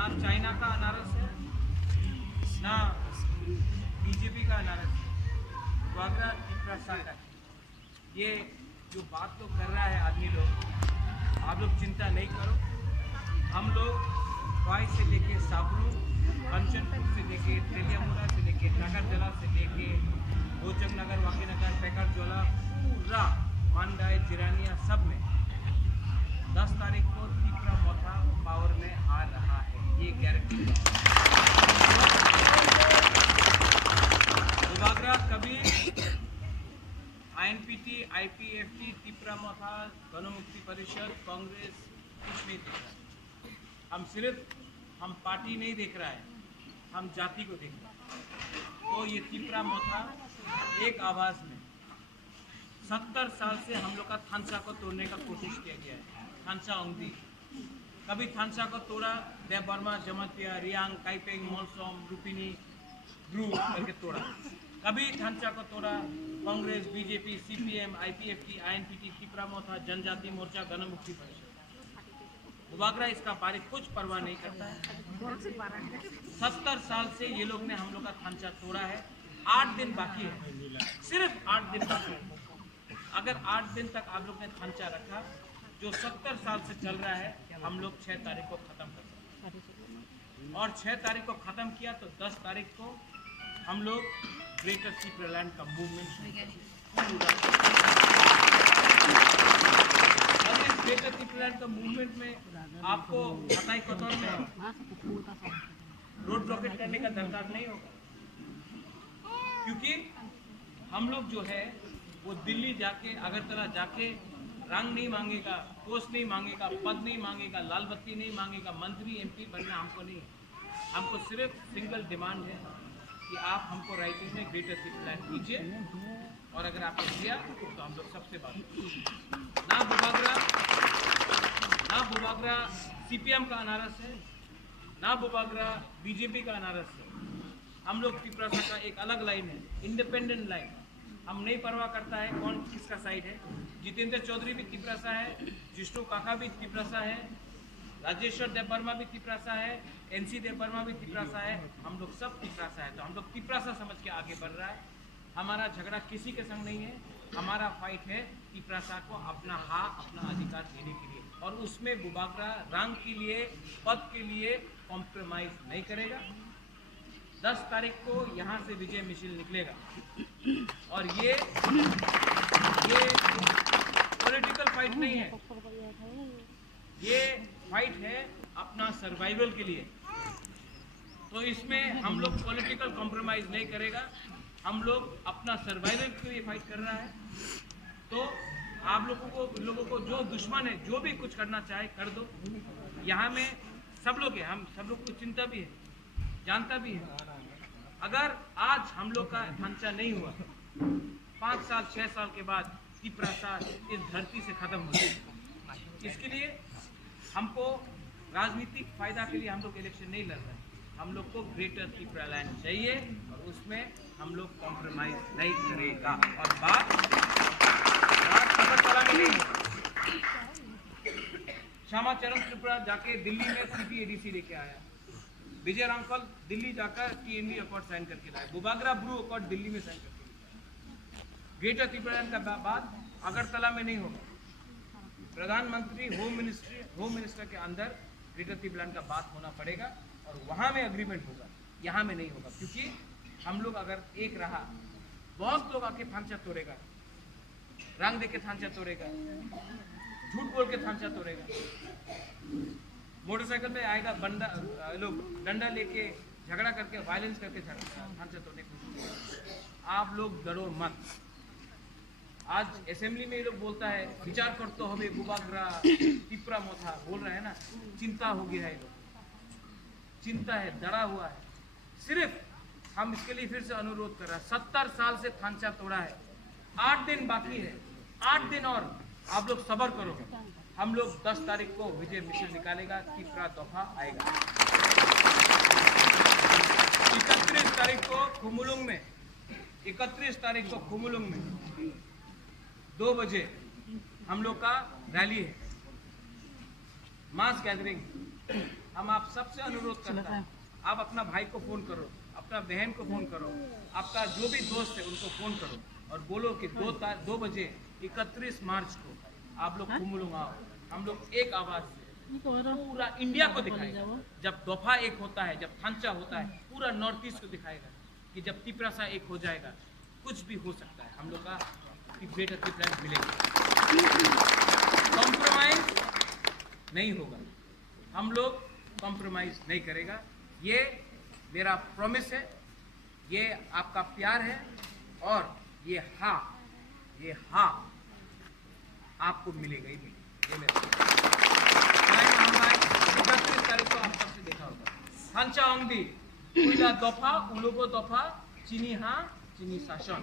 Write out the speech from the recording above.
ना चाइना का अनारस है, ना बीजेपी का अनारस है, वागरा तिपरासा का। ये जो बात तो कर रहा है आदमी लोग, आप लोग चिंता नहीं करो। हम लोग वाई से लेके साबरू, कंचनपुर से लेके तेलियामुड़ा से लेके नागरजला से लेके भोजंग नगर, वाकीनगर, पैकरजोला, पूरा मांडाई, जिरानिया सब में 10 तारीख को तीपरा मोथा पावर में आ रहा है, ये गारंटी है। बुबागरा कभी आईएनपीटी, आईपीएफटी, तीपरा मोथा, गणमुक्ति परिषद, कांग्रेस कुछ नहीं देख रहा है। हम पार्टी नहीं देख रहा है, हम जाति को देख रहे हैं। तो ये तीपरा मोथा एक आवाज में 70 साल से हम लोग का थानसा को तोड़ने का कोशिश किया गया है। थानसा ओंगदी कभी थानसा को तोड़ा, देव वर्मा, जमातिया, रियांग, काइपेंग, मोलसोम, रुपिनी, ध्रुव करके तोड़ा। कभी थानसा को तोड़ा Congress, BJP, CPM, IPFT, आईएनपीटी, Tipra मोथा, जनजाति मोर्चा, गणमुक्ति परिषद। बुबागरा इसका बारीक कुछ परवाह नहीं करता है। 70 साल से ये लोग ने हम लोग का थानचा तोड़ा है। 8 दिन बाकी है, सिर्फ 8 दिन बाकी है। अगर 8 दिन तक आप लोग ने थानचा रखा, जो 70 साल से चल रहा है, हम लोग 6 तारीख को खत्म कर सकते। और 6 तारीख को खत्म किया तो 10 तारीख को हम लोग ग्रेटर तीपरालैंड का मूवमेंट ग्रेटर तीपरालैंड का मूवमेंट में आपको हताई कतौर में रोड ब्लॉकेट करने का दरकार नहीं होगा, क्योंकि हम लोग जो है वो दिल्ली जाके, अगरतला जाके रंग नहीं मांगेगा, पोस्ट नहीं मांगेगा, पद नहीं मांगेगा, लाल बत्ती नहीं मांगेगा, मंत्री एमपी बनना हमको नहीं। हमको सिर्फ सिंगल डिमांड है कि आप हमको राइटिंग में ग्रेटर तीपरालैंड कीजिए, और अगर आपने किया तो हम लोग सबसे बात ना बुबागरा सीपीएम का अनारस है, ना बुबागरा बीजेपी का अनारस है। हम लोग तीपरासा का एक अलग लाइन है, इंडिपेंडेंट लाइन। हम नहीं परवाह करता है कौन किसका साइड है। जितेंद्र चौधरी भी तीपरासा है, जिष्णु काका भी तीपरासा है, राजेश्वर देववर्मा भी तीपरासा है, एनसी देववर्मा भी तीपरासा है। हम लोग सब तीपरासा है, तो हम लोग तीपरासा समझ के आगे बढ़ रहा है। हमारा झगड़ा किसी के संग नहीं है, हमारा फाइट है तीपरासा को अपना अपना अधिकार देने के लिए, और उसमें बुबागरा रंग के लिए, पद के लिए कॉम्प्रोमाइज नहीं करेगा। 10 तारीख को यहाँ से विजय मिशिल निकलेगा, और ये पॉलिटिकल फाइट नहीं है, ये फाइट है अपना सर्वाइवल के लिए। तो इसमें हम लोग पॉलिटिकल कॉम्प्रोमाइज नहीं करेगा, हम लोग अपना सर्वाइवल के लिए फाइट कर रहा है। तो आप लोगों को जो दुश्मन है, जो भी कुछ करना चाहे कर दो। यहाँ में सब लोग है, हम सब लोग को चिंता भी है, जानता भी है। अगर आज हम लोग का थानचा नहीं हुआ, 5 साल 6 साल के बाद तीपरासा इस धरती से खत्म हो जाएगा। इसके लिए हमको राजनीतिक फायदा के लिए हम लोग इलेक्शन नहीं लड़ रहे हैं। हम लोग को ग्रेटर तीपरालैंड चाहिए, और उसमें हम लोग कॉम्प्रोमाइज नहीं करेगा। और बात अगरतला में नहीं, श्यामाचरण त्रिपुरा जाके दिल्ली में सीपीएडीसी लेके आया, विजय रामफल दिल्ली जाकर टीएनडी अकॉर्ड साइन करके लाए, बुबागरा ब्रू अकॉर्ड दिल्ली में साइन करके। ग्रेटर तीपरालैंड का बात अगरतला में नहीं होगा। प्रधानमंत्री, होम मिनिस्टर के अंदर ग्रेटर तीपरालैंड का बात होना पड़ेगा, और वहाँ में एग्रीमेंट होगा, यहाँ में नहीं होगा। क्योंकि हम लोग अगर एक रहा, बहुत लोग आके थानचा तोड़ेगा, रंग दे के थानचा तोड़ेगा, झूठ बोल के थानचा तोड़ेगा, मोटरसाइकिल पे आएगा, लोग डंडा लेके झगड़ा करके, वायलेंस करके थानचा तोड़ने की। आप लोग डरो मत। आज असेंबली में ये लोग बोलता है विचार करते हो, बुबागरा तीपरा मोथा बोल रहे हैं ना, चिंता हो गया है, लोग चिंता है, डरा हुआ है। सिर्फ हम इसके लिए फिर से अनुरोध कर रहे हैं, 70 साल से थानचा तोड़ा है, 8 दिन बाकी है, 8 दिन और आप लोग सब्र करो। हम लोग 10 तारीख को विजय मिशिल निकालेगा, तीसरा दफा आएगा। 31 तारीख को खुमुलुंग में 2 बजे हम लोग का रैली है, मास गैदरिंग। हम आप सबसे अनुरोध करते हैं, आप अपना भाई को फ़ोन करो, अपना बहन को फ़ोन करो, आपका जो भी दोस्त है उनको फ़ोन करो और बोलो कि 2 बजे 31 मार्च को आप लोग कुमुलुंग आओ। हम लोग एक आवाज़ से पूरा इंडिया को दिखाएगा। जब दफा एक होता है, जब थांचा होता है, पूरा नॉर्थ ईस्ट को दिखाएगा कि जब तिपरासा एक हो जाएगा कुछ भी हो सकता है। हम लोग का ग्रेटर त्रिपुरा मिलेगा, कॉम्प्रोमाइज नहीं होगा, हम लोग कॉम्प्रोमाइज नहीं करेगा। ये मेरा प्रॉमिस है, ये आपका प्यार है और ये हाँ आपको मिलेगा ही मिलेगा। ये मेरा 31 तारीख को आप सबसे देखा होगा। थांचा ओंगदी उइला दफा उलोगो दफा चीनी हाँ चीनी शासन।